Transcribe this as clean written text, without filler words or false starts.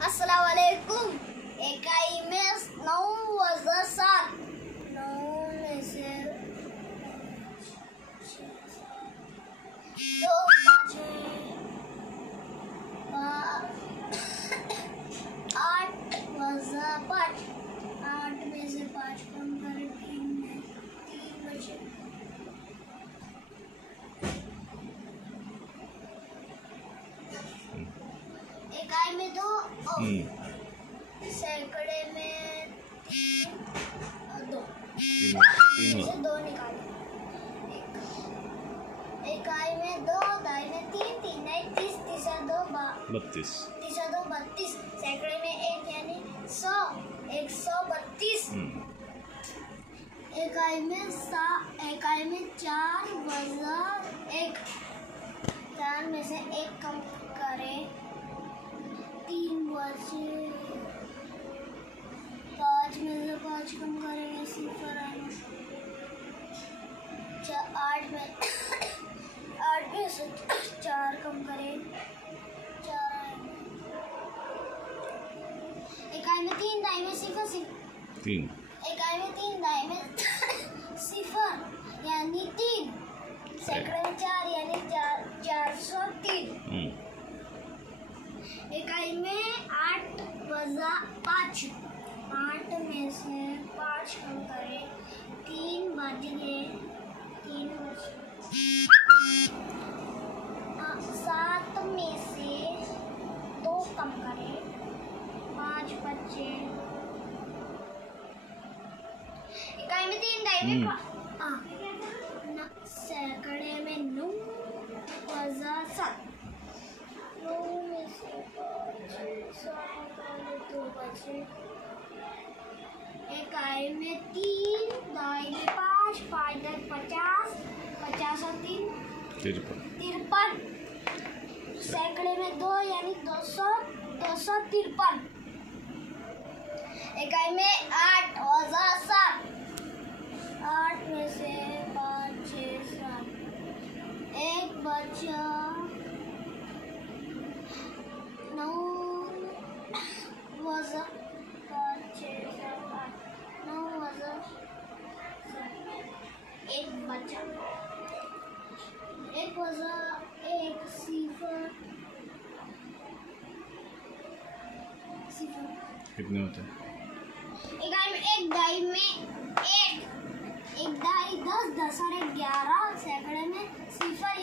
अस्सलाम वालेकुम। इकाई में 9 वज़न 7, 9 में से 2 5 8 वज़न 5, 8 में से 5 कम करें 3 में 3 बचे। इकाई में 2 सैकड़े में 2 से 2 निकालो। इकाई में 2, दाई में 3, 3 31, तीसरा 2 32, तीसरा 2 32, सैकड़े में 1 यानी 100, 132। इकाई में 4 वज़न 1, 4 में से 1 कम करें 3 बचे। 5 में से 5 कम करेंगे 0 आएगा। 8 में से 4 कम करें 4 आएगा। इकाई में 3, दाई में 0 3, इकाई में 3, दाई में 0 यानी 3, सैकड़े में 4 यानी 403। इकाई में 8 वज़न 5, 8 में से 5 कम करें 3 बच गए 3 बचे। 7 में से 2 कम करें 5 बचे। इकाई में 3, दाई में सैकड़े में 9 वज़न 7, 9 में से 2 बचे। इकाई में 3, दाई में 5, 5 10 50, 50 और 3 53, सैकड़े में 2 यानी 200, 253। इकाई में 8 वज़न 7, 8 में से 5 6 7, 1 बचा। 9 वज़न 5 6 7 8, 9 वज़न 1 बचा। 1 वज़न 1 0 कितने होते हैं? इकाई में 1 दाई में 1 दाई 10 10 और 1 11, सैकड़े में 0